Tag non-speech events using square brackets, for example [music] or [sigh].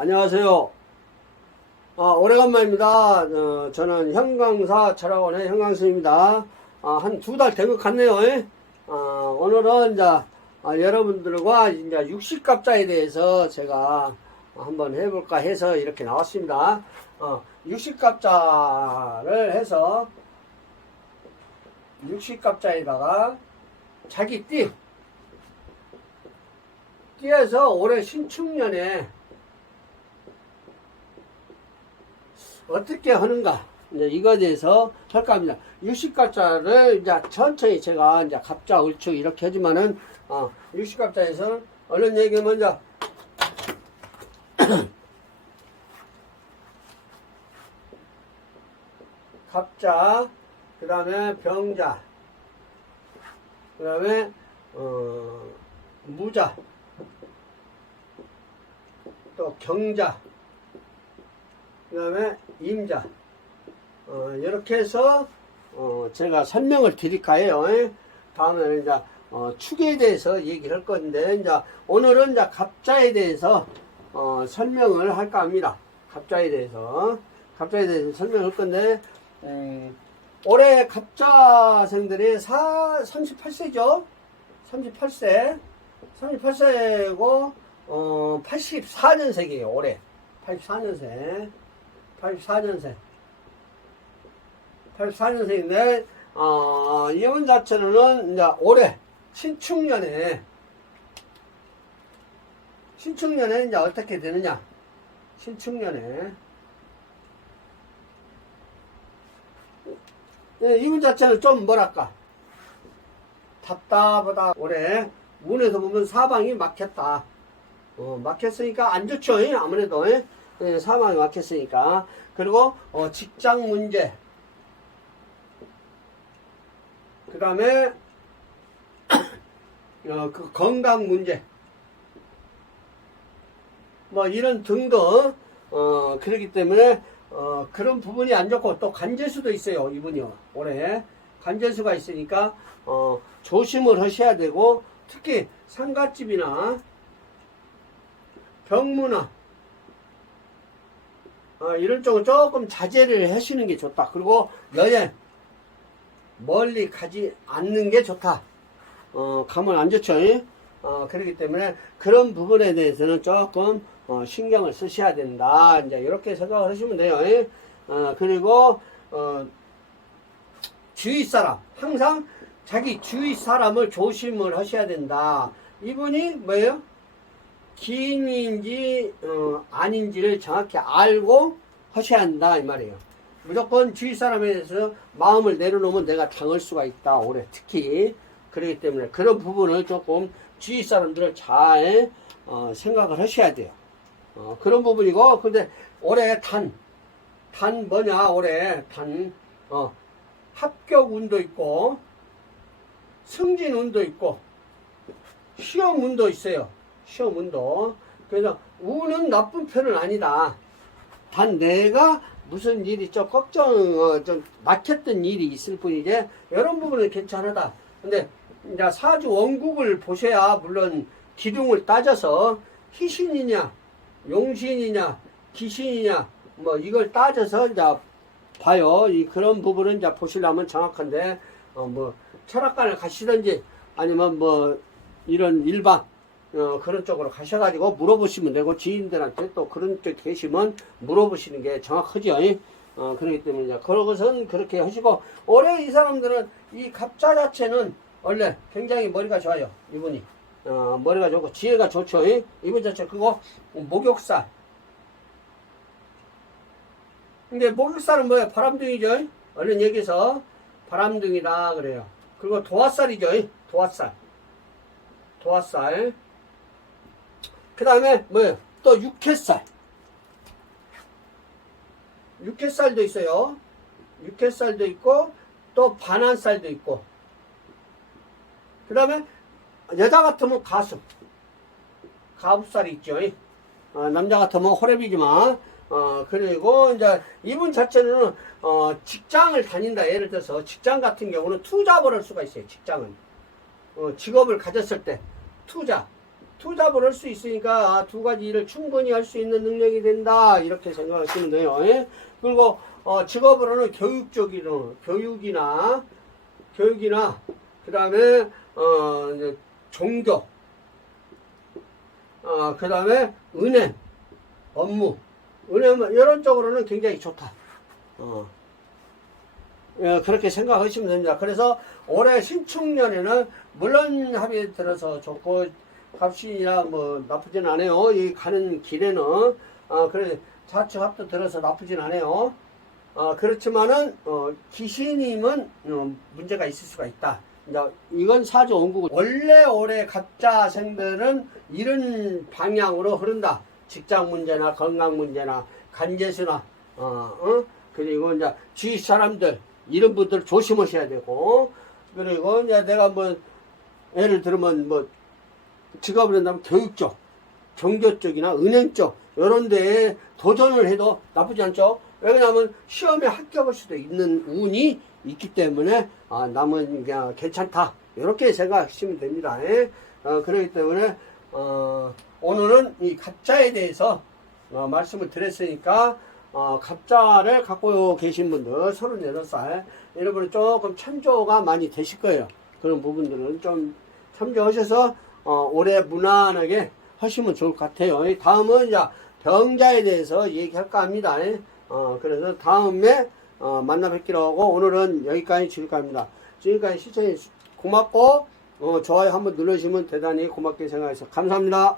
안녕하세요. 아, 오래간만입니다. 어, 저는 형광사 철학원의 형광수입니다. 아, 한두 달 된 것 같네요. 예? 아, 오늘은 이제 아, 여러분들과 이제 육식갑자에 대해서 제가 한번 해볼까 해서 이렇게 나왔습니다. 어, 육식갑자를 해서 육식갑자에다가 자기 띠 띠에서 올해 신축년에 어떻게 하는가 이제 이거에 대해서 할까 합니다. 육식갑자를 이제 천천히 제가 이제 갑자 을축 이렇게 하지만은 어, 육식갑자에서는 얼른 얘기 먼저 [coughs] 갑자 그 다음에 병자 그 다음에 어, 무자 또 경자 그 다음에 임자. 어, 이렇게 해서 어, 제가 설명을 드릴까 해요? 예? 다음에는 이제 어, 축에 대해서 얘기를 할 건데 이제 오늘은 이제 갑자에 대해서 어, 설명을 할까 합니다. 갑자에 대해서. 갑자에 대해서 설명할 건데 음, 올해 갑자생들이 사, 38세죠? 38세. 38세고 어, 84년생이에요 올해. 84년생 84년생. 84년생인데, 어, 이분 자체는 이제 올해 신축년에, 신축년에 이제 어떻게 되느냐. 신축년에. 예, 이분 자체는 좀 뭐랄까. 답답하다. 올해 문에서 보면 사방이 막혔다. 어, 막혔으니까 안 좋죠. 예, 아무래도. 예? 예, 사망이 막혔으니까. 그리고 어, 직장 문제. 그 다음에 [coughs] 어, 그 건강 문제. 뭐 이런 등등 어, 그렇기 때문에 어, 그런 부분이 안 좋고 또 간제수도 있어요 이분이요 올해 간제수가 있으니까 어, 조심을 하셔야 되고 특히 상갓집이나 병무나 어, 이런 쪽은 조금 자제를 하시는 게 좋다. 그리고 여행 멀리 가지 않는 게 좋다. 어, 가면 안 좋죠. 이? 어, 그렇기 때문에 그런 부분에 대해서는 조금 어, 신경을 쓰셔야 된다. 이제 이렇게 생각을 하시면 돼요. 이? 어, 그리고 어, 주위 사람 항상 자기 주위 사람을 조심을 하셔야 된다. 이분이 뭐예요? 기인인지 어, 아닌지를 정확히 알고 하셔야 한다 이 말이에요. 무조건 주위 사람에 대해서 마음을 내려놓으면 내가 당할 수가 있다. 올해 특히 그렇기 때문에 그런 부분을 조금 주위 사람들을 잘 어, 생각을 하셔야 돼요. 어, 그런 부분이고 근데 올해 단, 단 뭐냐 올해 단 어, 합격 운도 있고 승진 운도 있고 시험 운도 있어요. 시험 운도. 그래서 운은 나쁜 편은 아니다. 단 내가 무슨 일이 좀 걱정, 어, 좀 막혔던 일이 있을 뿐이지, 이런 부분은 괜찮다. 근데, 이제 사주 원국을 보셔야, 물론, 기둥을 따져서, 희신이냐, 용신이냐, 기신이냐, 뭐, 이걸 따져서, 이제, 봐요. 이, 그런 부분은 이제 보시려면 정확한데, 어, 뭐, 철학관을 가시든지, 아니면 뭐, 이런 일반, 어, 그런 쪽으로 가셔가지고 물어보시면 되고 지인들한테 또 그런 쪽 계시면 물어보시는 게 정확하죠. 어, 그렇기 때문에 이제 그런 것은 그렇게 하시고 올해 이 사람들은 이 갑자 자체는 원래 굉장히 머리가 좋아요. 이분이 어, 머리가 좋고 지혜가 좋죠. 이분 자체 그거 목욕살. 근데 목욕살은 뭐예요? 바람둥이죠. 얼른 여기서 바람둥이다 그래요. 그리고 도화살이죠. 도화살. 도화살. 그 다음에 뭐예요? 또 육회살. 육회살도 있어요. 육회살도 있고 또 반환살도 있고. 그 다음에 여자 같으면 가슴. 가부살이 있죠. 어, 남자 같으면 호랩이지만 어, 그리고 이제 이분 자체는 어, 직장을 다닌다. 예를 들어서 직장 같은 경우는 투잡을 할 수가 있어요. 직장은. 어, 직업을 가졌을 때 투자. 투잡을 할 수 있으니까 아, 두 가지 일을 충분히 할 수 있는 능력이 된다 이렇게 생각하시면 돼요. 예? 그리고 어, 직업으로는 교육적으로 교육이나 교육이나 그 다음에 어, 종교 어, 그 다음에 은행 업무 은행 이런 쪽으로는 굉장히 좋다. 어. 예, 그렇게 생각하시면 됩니다. 그래서 올해 신축년에는 물론 합의에 들어서 좋고 값이나 뭐 나쁘진 않아요. 이 가는 길에는 아 그래 좌측 합도 들어서 나쁘진 않아요. 아 그렇지만은 어, 기신임은 어, 문제가 있을 수가 있다. 이건 사주 원국은 원래 올해 갑자 생들은 이런 방향으로 흐른다. 직장 문제나 건강 문제나 간제수나 어, 어? 그리고 이제 주위 사람들 이런 분들 조심하셔야 되고 그리고 이제 내가 뭐 예를 들면 뭐 직업을 한다면 교육 쪽, 종교 쪽이나 은행 쪽 이런 데에 도전을 해도 나쁘지 않죠. 왜냐하면 시험에 합격할 수도 있는 운이 있기 때문에 아, 남은 그냥 괜찮다 이렇게 생각하시면 됩니다. 예? 어, 그렇기 때문에 어, 오늘은 이 갑자에 대해서 어, 말씀을 드렸으니까 어, 갑자를 갖고 계신 분들 38살 여러분 조금 참조가 많이 되실 거예요. 그런 부분들은 좀 참조하셔서 어, 올해 무난하게 하시면 좋을 것 같아요. 이 다음은 이제 병자에 대해서 얘기할까 합니다. 어, 그래서 다음에 어, 만나 뵙기로 하고 오늘은 여기까지 줄까 합니다. 지금까지 시청해 주셔서 고맙고 어, 좋아요 한번 눌러주시면 대단히 고맙게 생각해서 감사합니다.